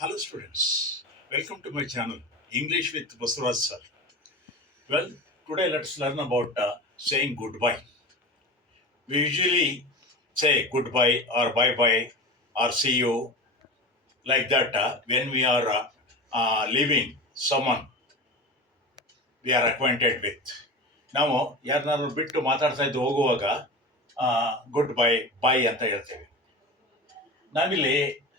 Hello students, welcome to my channel English with Basuraj sir. Well, today let's learn about saying goodbye. We usually say goodbye or bye bye or see you like that when we are leaving someone we are acquainted with. ನಾವು ಯಾರನ್ನಾದ್ರು ಬಿಟ್ಟು ಮಾತಾಡ್ತಾ ಇದ್ದು ಹೋಗುವಾಗ good bye ಬಾಯ್ ಅಂತ ಹೇಳ್ತೇವೆ. ನಾವಿಲ್ಲಿ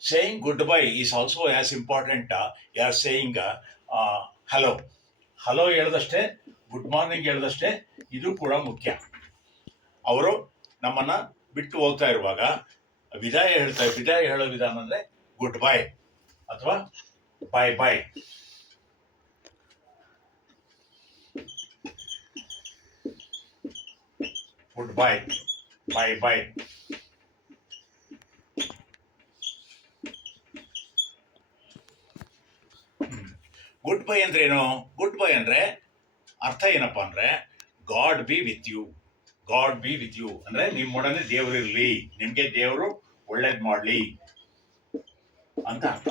saying goodbye is also as important as saying hello. Hello ಹೇಳಿದಷ್ಟೇ, good morning ಹೇಳಿದಷ್ಟೇ ಇದು ಕೂಡ ಮುಖ್ಯ. ಅವರು ನಮ್ಮನ್ನ ಬಿಟ್ಟು ಹೋಗ್ತಾ ಇರುವಾಗ ವಿದಾಯ ಹೇಳೋ ವಿಧಾನ ಅಂದರೆ ಗುಡ್ ಬೈ ಅಥವಾ bye bye. Good bye, bye bye. Good bye ಅಂದ್ರೆ ಏನು? ಗುಡ್ ಬೈ ಅಂದ್ರೆ ಅರ್ಥ ಏನಪ್ಪಾ ಅಂದ್ರೆ God be with you. God be with you ಅಂದ್ರೆ ನಿಮ್ಮೊಡನೆ ದೇವರಿರ್ಲಿ, ನಿಮ್ಗೆ ದೇವರು ಒಳ್ಳೇದ್ ಮಾಡ್ಲಿ ಅಂತ ಅರ್ಥ.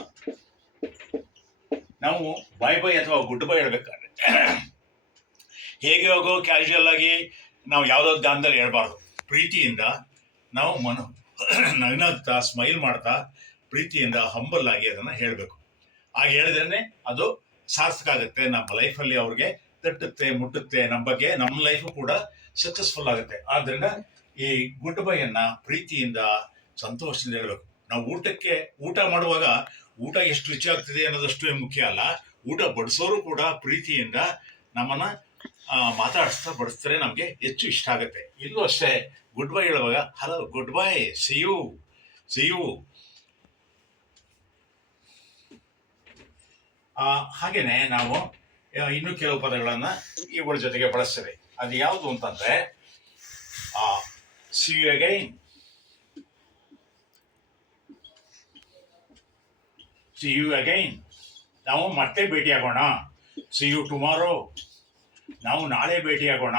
ನಾವು ಬಾಯ್ ಬೈ ಅಥವಾ ಗುಡ್ ಬೈ ಹೇಳ್ಬೇಕಾದ್ರೆ ಹೇಗೆ ಹೋಗೋ ಕ್ಯಾಶುಯಲ್ ಆಗಿ ನಾವು ಯಾವುದೋ ಗಾನದಲ್ಲಿ ಹೇಳ್ಬಾರ್ದು. ಪ್ರೀತಿಯಿಂದ ನಾವು ನಗ್ನಗ್ತಾ ಸ್ಮೈಲ್ ಮಾಡ್ತಾ ಪ್ರೀತಿಯಿಂದ ಹಂಬಲ್ ಆಗಿ ಅದನ್ನ ಹೇಳಬೇಕು. ಹಾಗೆ ಹೇಳಿದ್ರೇನೆ ಅದು ಸಾರ್ಥಕ ಆಗುತ್ತೆ, ನಮ್ಮ ಲೈಫಲ್ಲಿ ಅವ್ರಿಗೆ ತಟ್ಟುತ್ತೆ, ಮುಟ್ಟುತ್ತೆ, ನಮ್ಮ ಬಗ್ಗೆ ನಮ್ಮ ಲೈಫು ಕೂಡ ಸಕ್ಸಸ್ಫುಲ್ ಆಗುತ್ತೆ. ಆದ್ರಿಂದ ಈ ಗುಡ್ ಬೈಯನ್ನ ಪ್ರೀತಿಯಿಂದ ಸಂತೋಷದಿಂದ ಹೇಳಬೇಕು. ನಾವು ಊಟ ಮಾಡುವಾಗ ಊಟ ಎಷ್ಟು ರುಚಿ ಆಗ್ತಿದೆ ಅನ್ನೋದಷ್ಟು ಮುಖ್ಯ ಅಲ್ಲ, ಊಟ ಬಡಿಸೋರು ಕೂಡ ಪ್ರೀತಿಯಿಂದ ನಮ್ಮನ್ನ ಬಡಿಸ್ತಾರೆ, ನಮಗೆ ಹೆಚ್ಚು ಇಷ್ಟ ಆಗುತ್ತೆ. ಇಲ್ಲೂ ಅಷ್ಟೇ ಗುಡ್ ಬೈ ಹೇಳುವಾಗ hello, good bye, see you. ಹಾಗೇನೆ ನಾವು ಇನ್ನೂ ಕೆಲವು ಪದಗಳನ್ನ ಇವುಗಳ ಜೊತೆಗೆ ಬಳಸ್ತೇವೆ. ಅದು ಯಾವುದು ಅಂತಂದ್ರೆ see you again, see you again, ನಾವು ಮತ್ತೆ ಭೇಟಿಯಾಗೋಣ. ಸಿ ಯು ಟುಮಾರೋ, ನಾವು ನಾಳೆ ಭೇಟಿಯಾಗೋಣ.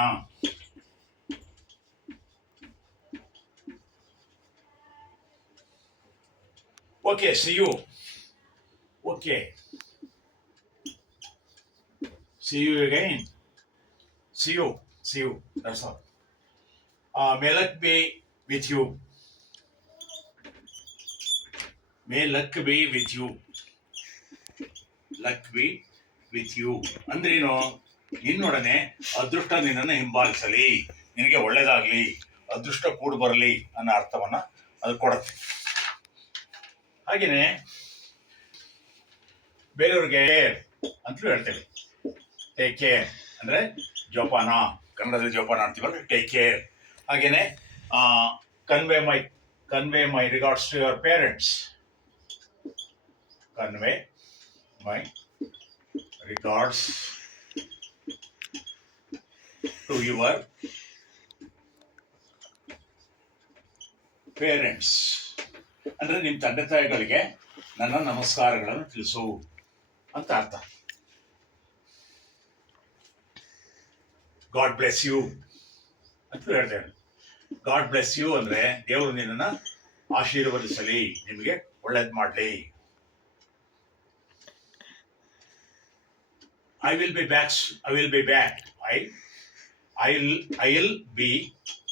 Okay, see you. Okay, see you again. See you. That's all. May luck be with you. May luck be with you. Luck be with you. ಅಂದ್ರೇನು? ನಿನ್ನೊಡನೆ ಅದೃಷ್ಟ ನಿನ್ನನ್ನು ಹಿಂಬಾಲಿಸಲಿ, ನಿನಗೆ ಒಳ್ಳೇದಾಗ್ಲಿ, ಅದೃಷ್ಟ ಕೂಡು ಬರಲಿ ಅನ್ನೋ ಅರ್ಥವನ್ನ ಅದು ಕೊಡುತ್ತೆ. ಹಾಗೇನೆ ಬೇರೆಯವ್ರಿಗೆ ಅಂತಲೂ ಹೇಳ್ತೇವೆ. ಟೇಕ್ ಕೇರ್ ಅಂದರೆ ಜೋಪಾನ, ಕನ್ನಡದಲ್ಲಿ ಜೋಪಾನ ಅಂತೀವಲ್ಲ, ಟೇಕ್ ಕೇರ್. ಹಾಗೇನೆ convey my regards to your parents. Convey my regards to your parents ಅಂದರೆ ನಿಮ್ಮ ತಂದೆ ತಾಯಿಗಳಿಗೆ ನನ್ನ ನಮಸ್ಕಾರಗಳನ್ನು ತಿಳಿಸು ಅಂತ ಅರ್ಥ. ಗಾಡ್ ಬ್ಲೆಸ್ ಯು ಅಂತ ಹೇಳ್ತೇವೆ. ಗಾಡ್ ಬ್ಲೆಸ್ ಯು ಅಂದ್ರೆ ದೇವರು ನಿನ್ನನ್ನು ಆಶೀರ್ವದಿಸಲಿ, ನಿಮಗೆ ಒಳ್ಳೇದ್ ಮಾಡಲಿ. I will be back. I will be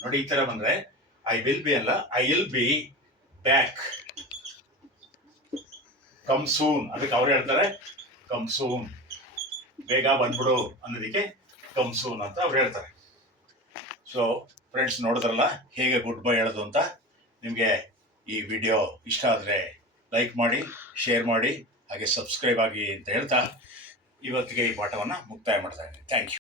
ನೋಡಿ, ಈ ತರ ಬಂದ್ರೆ ಐ ವಿಲ್ ಬಿ ಅಲ್ಲ, I will be back. Come soon ಅದಕ್ಕೆ ಅವ್ರು ಹೇಳ್ತಾರೆ ಕಮ್ ಸೂನ್, ಬೇಗ ಬಂದ್ಬಿಡು ಅನ್ನೋದಕ್ಕೆ ಕಮ್ ಸೂನ್ ಅಂತ ಅವ್ರು ಹೇಳ್ತಾರೆ. ಸೊ ಫ್ರೆಂಡ್ಸ್, ನೋಡಿದ್ರಲ್ಲ ಹೇಗೆ ಗುಡ್ ಬೈ ಹೇಳೋದು ಅಂತ. ನಿಮಗೆ ಈ ವಿಡಿಯೋ ಇಷ್ಟ ಆದರೆ ಲೈಕ್ ಮಾಡಿ, ಶೇರ್ ಮಾಡಿ, ಹಾಗೆ ಸಬ್ಸ್ಕ್ರೈಬ್ ಆಗಿ ಅಂತ ಹೇಳ್ತಾ ಇವತ್ತಿಗೆ ಈ ಪಾಠವನ್ನು ಮುಕ್ತಾಯ ಮಾಡ್ತಾ ಇದ್ದೀನಿ. Thank you.